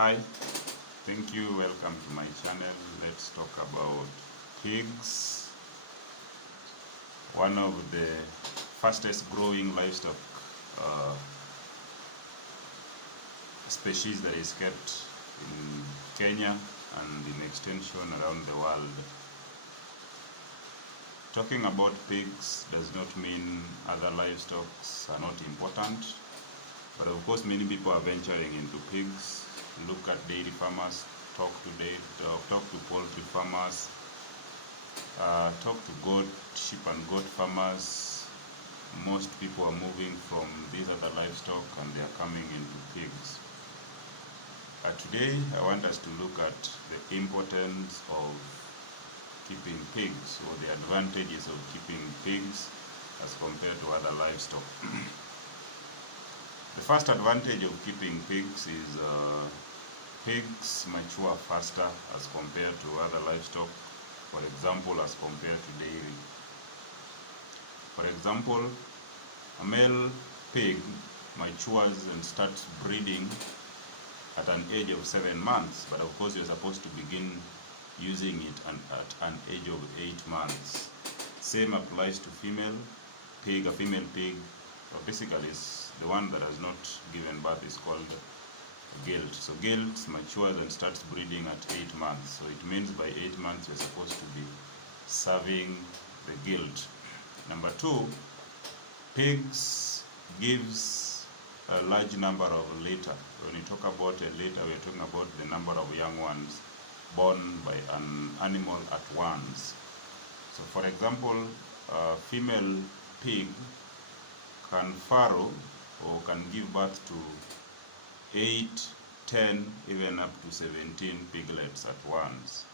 Hi, thank you. Welcome to my channel. Let's talk about pigs, one of the fastest growing livestock uh, species that is kept in Kenya and in extension around the world. Talking about pigs does not mean other livestock are not important, but of course many people are venturing into pigs. Look at dairy farmers, talk to poultry farmers, talk to sheep and goat farmers. Most people are moving from these other livestock and they are coming into pigs. Today I want us to look at the importance of keeping pigs, or the advantages of keeping pigs as compared to other livestock. The first advantage of keeping pigs is pigs mature faster as compared to other livestock. For example, as compared to dairy. For example, a male pig matures and starts breeding at an age of 7 months, but of course you're supposed to begin using it at an age of 8 months. Same applies to female pig. A female pig basically is the one that has not given birth, is called gilt. So gilt matures and starts breeding at 8 months. So it means by 8 months you're supposed to be serving the gilt. Number 2, pigs gives a large number of litter. When we talk about a litter, we're talking about the number of young ones born by an animal at once. So for example, a female pig can farrow or can give birth to 8, 10, even up to 17 piglets at once.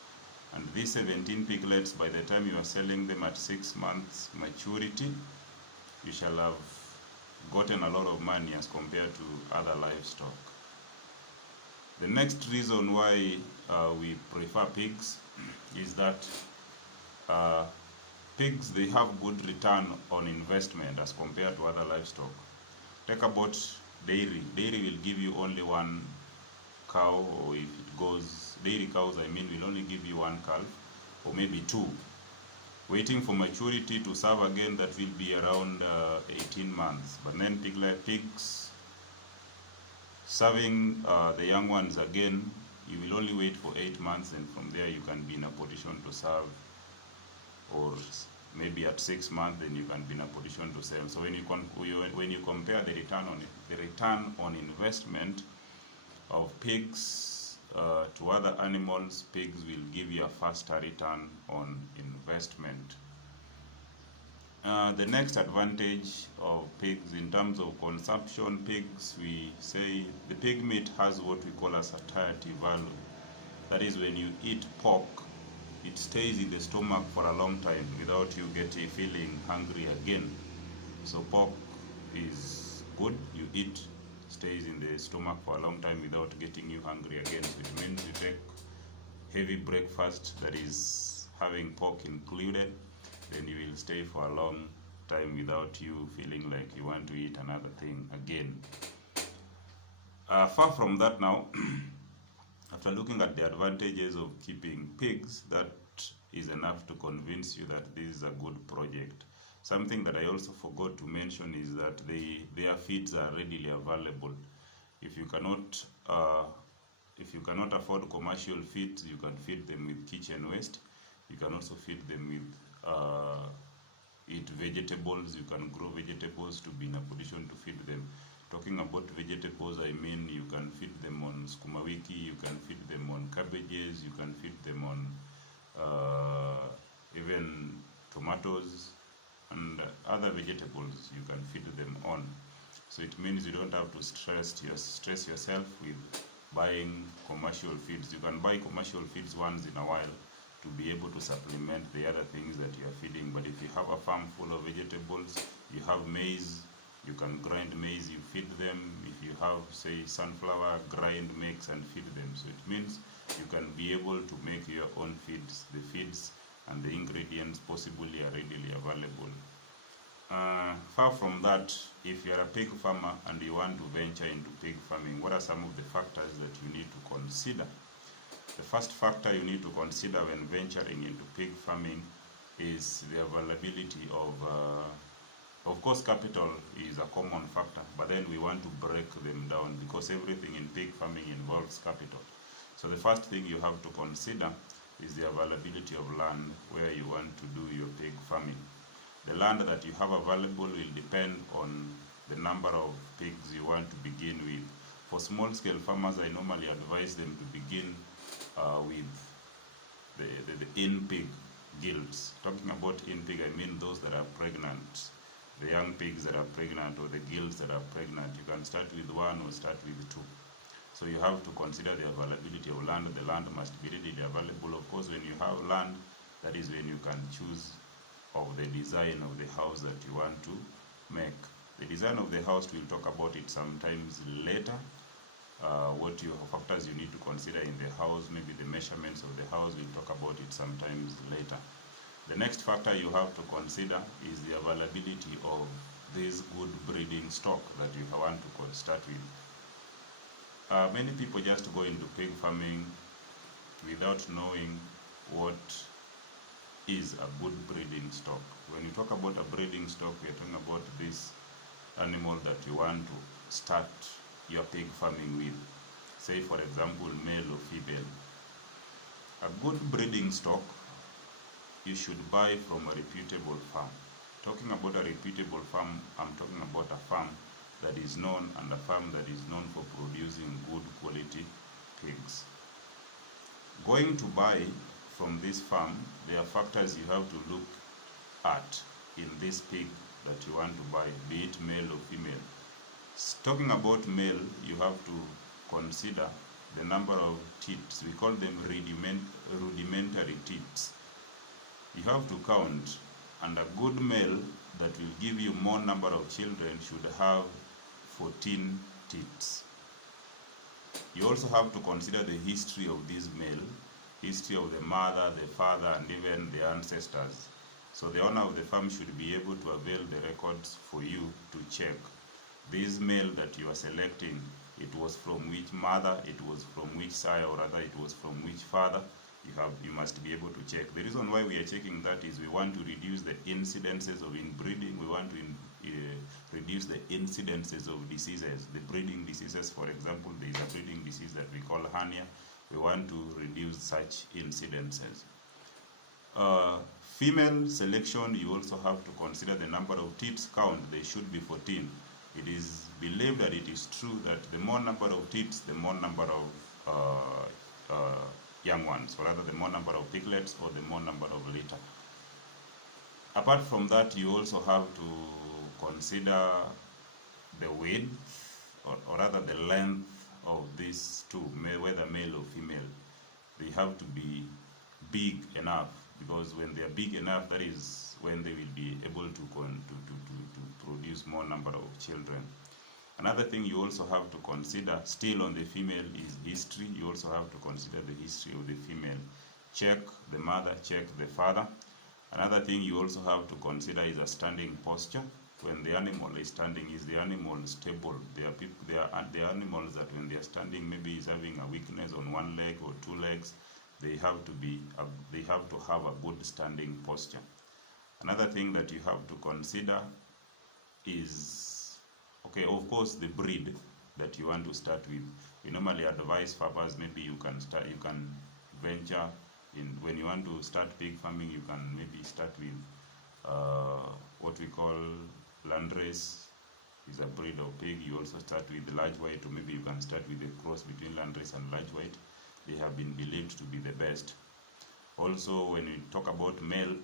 And these 17 piglets, by the time you are selling them at 6 months maturity, you shall have gotten a lot of money as compared to other livestock. The next reason why we prefer pigs is that pigs, they have good return on investment as compared to other livestock. Take about dairy. Dairy will give you only one cow, or if it goes, dairy cows I mean, will only give you one calf or maybe 2. Waiting for maturity to serve again, that will be around 18 months. But then pigs serving the young ones again, you will only wait for 8 months, and from there you can be in a position to serve, or maybe at 6 months then you can be in a position to sell. So when you compare the return on investment of pigs to other animals, pigs will give you a faster return on investment. The next advantage of pigs in terms of consumption, pigs, we say the pig meat has what we call a satiety value. That is, when you eat pork, it stays in the stomach for a long time without you feeling hungry again. So pork is good, you eat, stays in the stomach for a long time without getting you hungry again. So it means you take heavy breakfast that is having pork included, then you will stay for a long time without you feeling like you want to eat another thing again. Far from that now, after looking at the advantages of keeping pigs, that is enough to convince you that this is a good project. Something that I also forgot to mention is that their feeds are readily available. If you cannot afford commercial feeds, you can feed them with kitchen waste. You can also feed them with eat vegetables. You can grow vegetables to be in a position to feed them. Talking about vegetables, I mean you can feed them on sukuma wiki, you can feed them on cabbages, you can feed them on even tomatoes and other vegetables you can feed them on. So it means you don't have to stress yourself with buying commercial feeds. You can buy commercial feeds once in a while to be able to supplement the other things that you are feeding. But if you have a farm full of vegetables, you have maize, you can grind maize, you feed them. If you have, say, sunflower, grind, mix and feed them. So it means you can be able to make your own feeds. The feeds and the ingredients possibly are readily available. Far from that, if you are a pig farmer and you want to venture into pig farming, what are some of the factors that you need to consider? The first factor you need to consider when venturing into pig farming is the availability of course, capital is a common factor, but then we want to break them down because everything in pig farming involves capital. So the first thing you have to consider is the availability of land where you want to do your pig farming. The land that you have available will depend on the number of pigs you want to begin with. For small-scale farmers, I normally advise them to begin with the in-pig gilts. Talking about in-pig, I mean those that are pregnant. The young pigs that are pregnant or the gilts that are pregnant. You can start with one or start with two. So you have to consider the availability of land. The land must be readily available. Of course, when you have land, that is when you can choose of the design of the house that you want to make. The design of the house, we'll talk about it sometimes later. What factors you need to consider in the house, maybe the measurements of the house, we'll talk about it sometimes later. The next factor you have to consider is the availability of this good breeding stock that you want to start with. Many people just go into pig farming without knowing what is a good breeding stock. When you talk about a breeding stock, we are talking about this animal that you want to start your pig farming with. Say, for example, male or female. A good breeding stock you should buy from a reputable farm. Talking about a reputable farm, I'm talking about a farm that is known and a farm that is known for producing good quality pigs. Going to buy from this farm, there are factors you have to look at in this pig that you want to buy, be it male or female. Talking about male, you have to consider the number of teats. We call them rudimentary teats. You have to count, and a good male that will give you more number of children should have 14 teats. You also have to consider the history of this male, history of the mother, the father, and even the ancestors. So the owner of the farm should be able to avail the records for you to check. This male that you are selecting, it was from which mother, it was from which sire, or rather it was from which father. You must be able to check. The reason why we are checking that is we want to reduce the incidences of inbreeding. We want to reduce the incidences of diseases. The breeding diseases, for example, there is a breeding disease that we call hernia. We want to reduce such incidences. Female selection, you also have to consider the number of teats count. They should be 14. It is believed that it is true that the more number of teats, the more number of young ones, or rather the more number of piglets or the more number of litter. Apart from that, you also have to consider the width, or rather the length of these two, whether male or female. They have to be big enough, because when they are big enough, that is when they will be able to produce more number of children. Another thing you also have to consider, still on the female, is history. You also have to consider the history of the female. Check the mother, check the father. Another thing you also have to consider is a standing posture. When the animal is standing, is the animal stable? There are animals that when they are standing, maybe is having a weakness on one leg or two legs. They have to have a good standing posture. Another thing that you have to consider is, okay, of course, the breed that you want to start with. We normally advise farmers, maybe you can venture in, when you want to start pig farming, you can maybe start with what we call Landrace. Is a breed of pig. You also start with large white, or maybe you can start with a cross between Landrace and large white. They have been believed to be the best. Also, when you talk about male,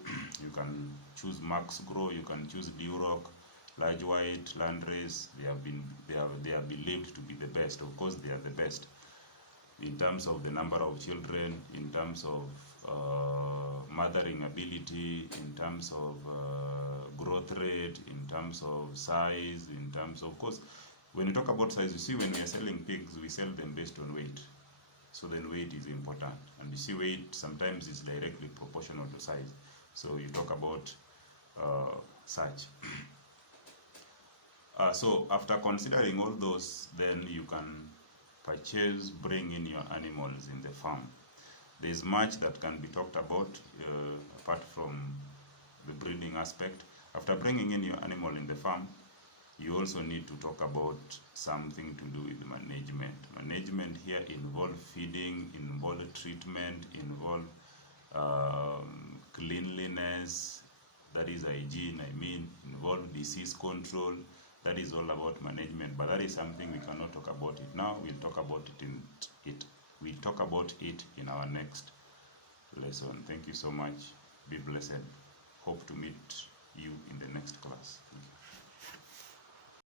you can choose Max Grow, you can choose Duroc, large white, Landrace. They are believed to be the best. Of course, they are the best in terms of the number of children, in terms of mothering ability, in terms of growth rate, in terms of size, in terms of course, when you talk about size, you see when we are selling pigs, we sell them based on weight. So then weight is important, and you see weight sometimes is directly proportional to size. So you talk about such. So after considering all those, then you can bring in your animals in the farm. There is much that can be talked about apart from the breeding aspect. After bringing in your animal in the farm, you also need to talk about something to do with management. Management here involve feeding, involve treatment, involve cleanliness, that is hygiene, involve disease control. That is all about management, but that is something we cannot talk about it now. We'll talk about it in our next lesson. Thank you so much. Be blessed. Hope to meet you in the next class.